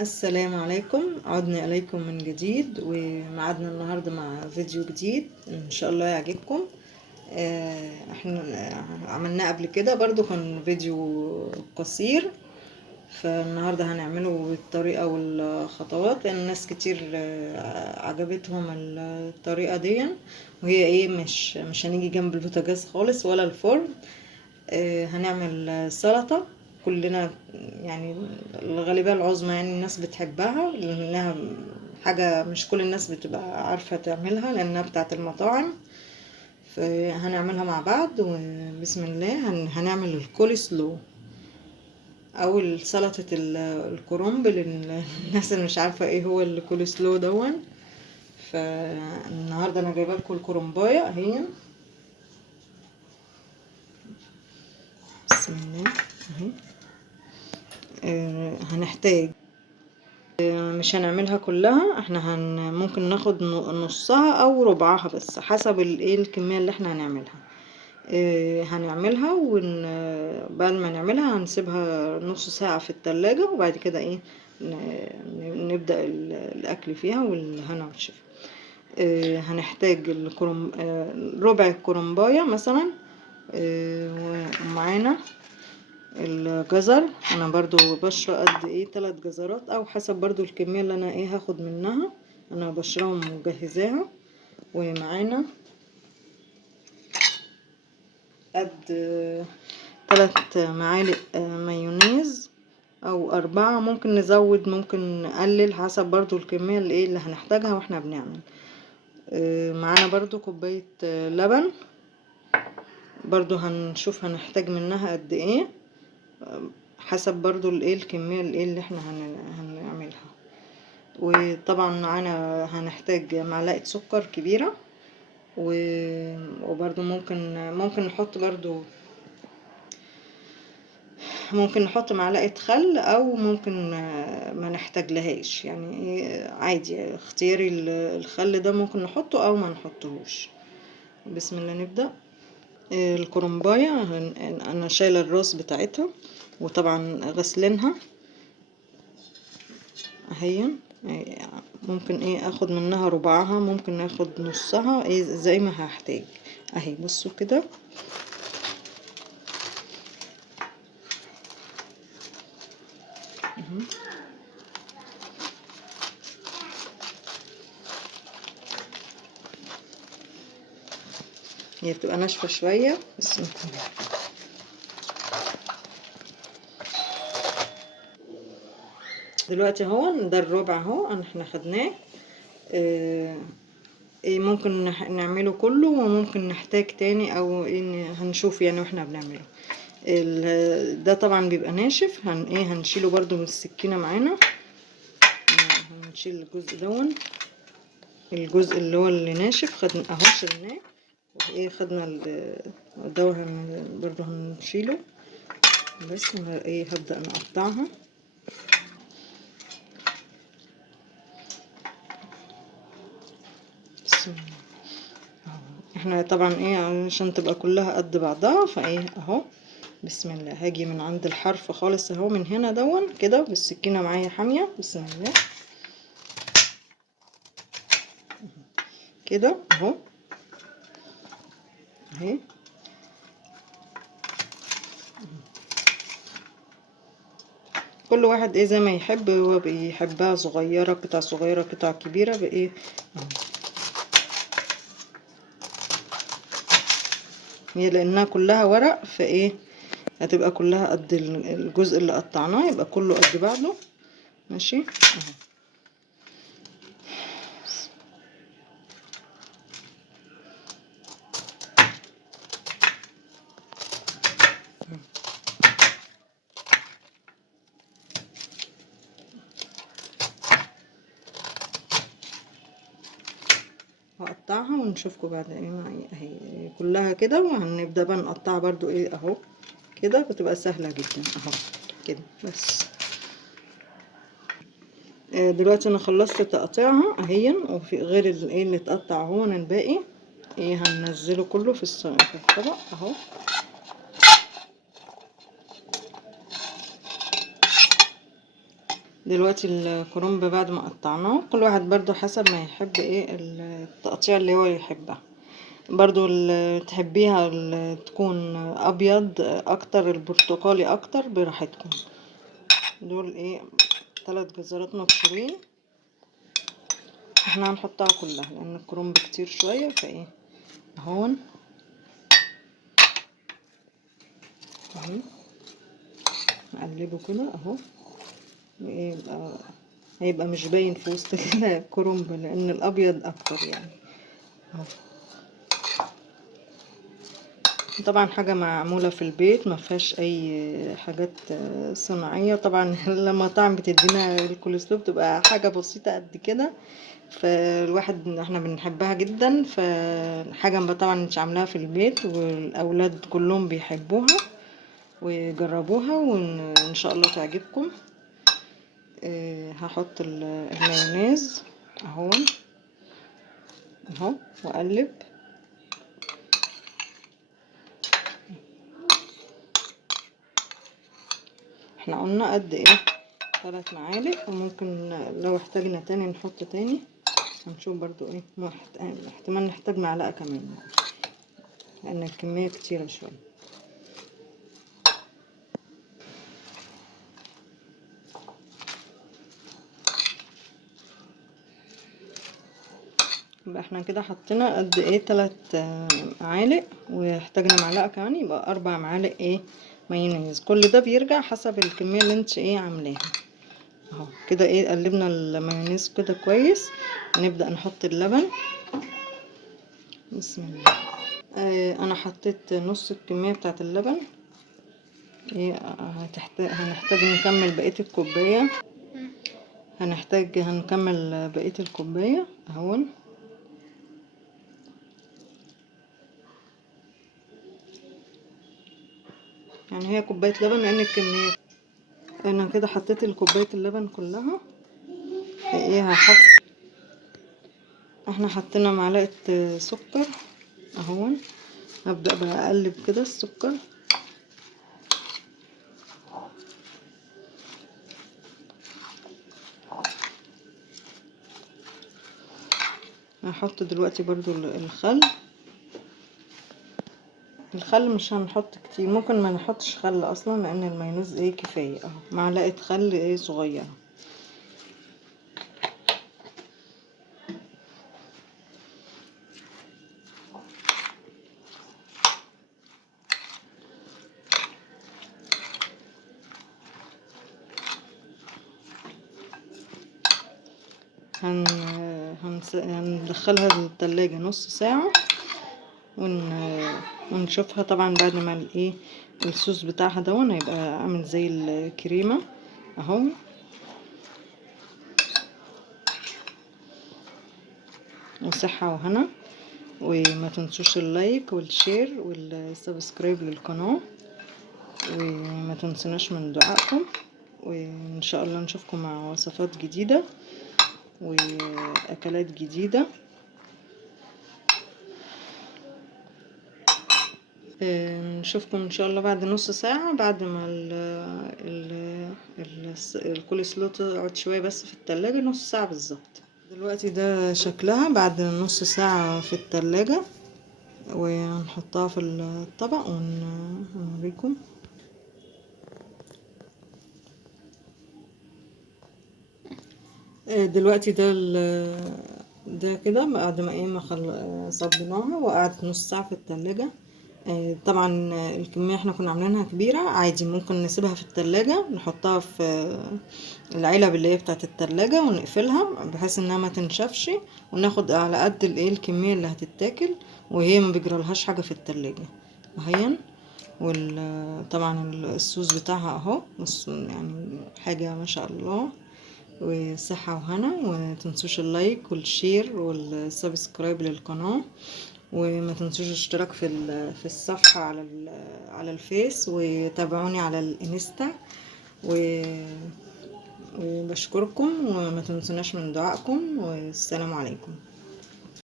السلام عليكم، عدنا إليكم من جديد ومعادنا النهاردة مع فيديو جديد إن شاء الله يعجبكم. احنا عملناه قبل كده برضو، كان فيديو قصير. فالنهاردة هنعمله بالطريقة والخطوات لأن ناس كتير عجبتهم الطريقة دي. وهي ايه، مش هنيجي جنب البوتاجاز خالص ولا الفرن. هنعمل سلطة كلنا، يعني الغالبية العظمى يعني الناس بتحبها لأنها حاجة مش كل الناس بتبقى عارفة تعملها لأنها بتاعت المطاعم. فهنعملها مع بعض وبسم الله. هنعمل الكول سلو أو سلطة الكرنب للناس اللي مش عارفة ايه هو الكول سلو دون. فالنهاردة أنا جايبه لكم الكرنباية اهي، بسم الله اهي. هنحتاج، مش هنعملها كلها، احنا ممكن ناخد نصها او ربعها بس حسب ايه الكمية اللي احنا هنعملها. هنعملها بعد ما نعملها هنسيبها نص ساعة في التلاجة، وبعد كده ايه نبدأ الاكل فيها والهنا والشفا. هنحتاج ربع الكرنباية مثلا. ومعانا الجزر، انا برضو بشرة قد ايه 3 جزرات او حسب برضو الكمية اللي انا ايه هاخد منها، انا بشرهم ومجهزاها. ومعانا قد 3 معالق مايونيز او 4، ممكن نزود ممكن نقلل حسب برضو الكمية اللي ايه اللي هنحتاجها واحنا بنعمل. معانا برضو كوباية لبن، برضو هنشوف هنحتاج منها قد ايه حسب برضو الايه الكمية الايه اللي احنا هنعملها. وطبعا معانا هنحتاج معلقة سكر كبيرة، وبرضو ممكن نحط برضو، ممكن نحط معلقة خل او ممكن ما نحتاج لهاش، يعني عادي اختياري. الخل ده ممكن نحطه او ما نحطهوش. بسم الله نبدأ. الكرنباية انا شايلة الراس بتاعتها وطبعا غسلينها اهي. ممكن ايه اخد منها ربعها، ممكن اخد نصها، ايه زي ما هحتاج اهي. بصوا كده هي بتبقى ناشفة شوية بس. دلوقتي اهو ده الربع اهو احنا خدناه. ايه ممكن نعمله كله وممكن نحتاج تاني او ايه هنشوف يعني واحنا بنعمله. ده طبعا بيبقى ناشف، هنشيله برضو من السكينة معانا. هنشيل الجزء دون، الجزء اللي هو اللي ناشف خدنا اهو شلناه. وايه خدنا ده برضو هنشيله. بس ايه هبدأ نقطعها. بسم الله. احنا طبعا ايه عشان تبقى كلها قد بعضها فايه اهو. بسم الله هاجي من عند الحرف خالص اهو، من هنا دون كده بالسكينة معايا حامية. بسم الله كده اهو اهي. كل واحد ايه زي ما يحب، هو بيحبها صغيرة قطع صغيرة قطع كبيرة بايه اهو. هي لانها كلها ورق فايه هتبقى كلها قد الجزء اللي قطعناه، يبقى كله قد بعضه. ماشي اهو. هقطعها ونشوفكم بعد ايه اهي كلها كده. وهنبدأ بقى نقطعها برضو ايه اهو كده، بتبقى سهلة جدا اهو كده بس. دلوقتي انا خلصت تقطيعها اهي، وفي غير ايه اللي اتقطع اهو انا الباقي ايه هننزله كله في الطبق اهو. دلوقتي الكرنب بعد ما قطعناه، كل واحد برضو حسب ما يحب ايه التقطيع اللي هو يحبها. برضو اللي تحبيها اللي تكون ابيض اكتر، البرتقالي اكتر، براحتكم. دول ايه 3 جزرات مبشورين، احنا هنحطها كلها لان الكرنب كتير شويه فايه اهون اهو. نقلبه كده اهو، يبقى هيبقى مش باين في وسط كده كرنب لان الابيض اكتر يعني اهو. طبعا حاجه معموله في البيت، ما فيهاش اي حاجات صناعيه طبعا. المطاعم بتدينا الكولسلو بتبقى حاجه بسيطه قد كده، فالواحد احنا بنحبها جدا، فحاجه طبعا مش عاملاها في البيت والاولاد كلهم بيحبوها وجربوها وان شاء الله تعجبكم. هحط المايونيز اهو اهو واقلب. احنا قلنا قد ايه 3 معالق، وممكن لو احتاجنا تاني نحط تاني، هنشوف برضو ايه احتمال نحتاج معلقة كمان لان الكمية كتيرة شوية. يبقى احنا كده حطينا قد ايه 3 معالق، واحتاجنا معلقة كمان، يبقى 4 معالق ايه مايونيز. كل ده بيرجع حسب الكمية اللي انت ايه عاملاها اهو. كده ايه قلبنا المايونيز كده كويس، نبدأ نحط اللبن. بسم الله. انا حطيت نص الكمية بتاعة اللبن. ايه هنحتاج نكمل بقية الكوباية، هنكمل بقية الكوباية اهو. يعني هي كوباية لبن لان الكمية. انا كده حطيت الكوباية اللبن كلها. ايه احنا حطينا معلقة سكر اهو. هبدأ بقى اقلب كده السكر. هحط دلوقتي برضو الخل مش هنحط كتير، ممكن ما نحطش خل اصلا لان المايونيز ايه كفايه اهو. معلقه خل ايه صغيره. هندخلها التلاجة نص ساعة ونشوفها طبعا بعد ما الايه الصوص بتاعها ده هيبقى عامل زي الكريمة اهو. وصحة وهنا، وما تنسوش اللايك والشير والسبسكرايب للقناة، وما تنسوناش من دعائكم، وان شاء الله نشوفكم مع وصفات جديدة واكلات جديدة. نشوفكم ان شاء الله بعد نص ساعة، بعد ما الكول سلو تقعد شوية بس في التلاجة نص ساعة بالظبط. دلوقتي ده شكلها بعد نص ساعة في التلاجة، وهنحطها في الطبق ونوريكم. دلوقتي ده كده بعد ما ايه ما صبيناها وقعدت نص ساعة في التلاجة. طبعا الكمية احنا كنا عاملينها كبيرة، عادي ممكن نسيبها في التلاجة، نحطها في العلب اللي هي بتاعت التلاجة ونقفلها بحيث انها ما تنشفش، وناخد على قد الايه الكمية اللي هتتاكل، وهي ما بيجرالهاش حاجة في التلاجة اهين. طبعا الصوص بتاعها اهو يعني حاجة ما شاء الله، وصحة وهنا. ومتنسوش اللايك والشير والسبسكرايب للقناة، وما تنسوش الاشتراك في الصفحة على الفيس، وتابعوني على الانستا. وبشكركم، وما تنسوناش من دعائكم، والسلام عليكم.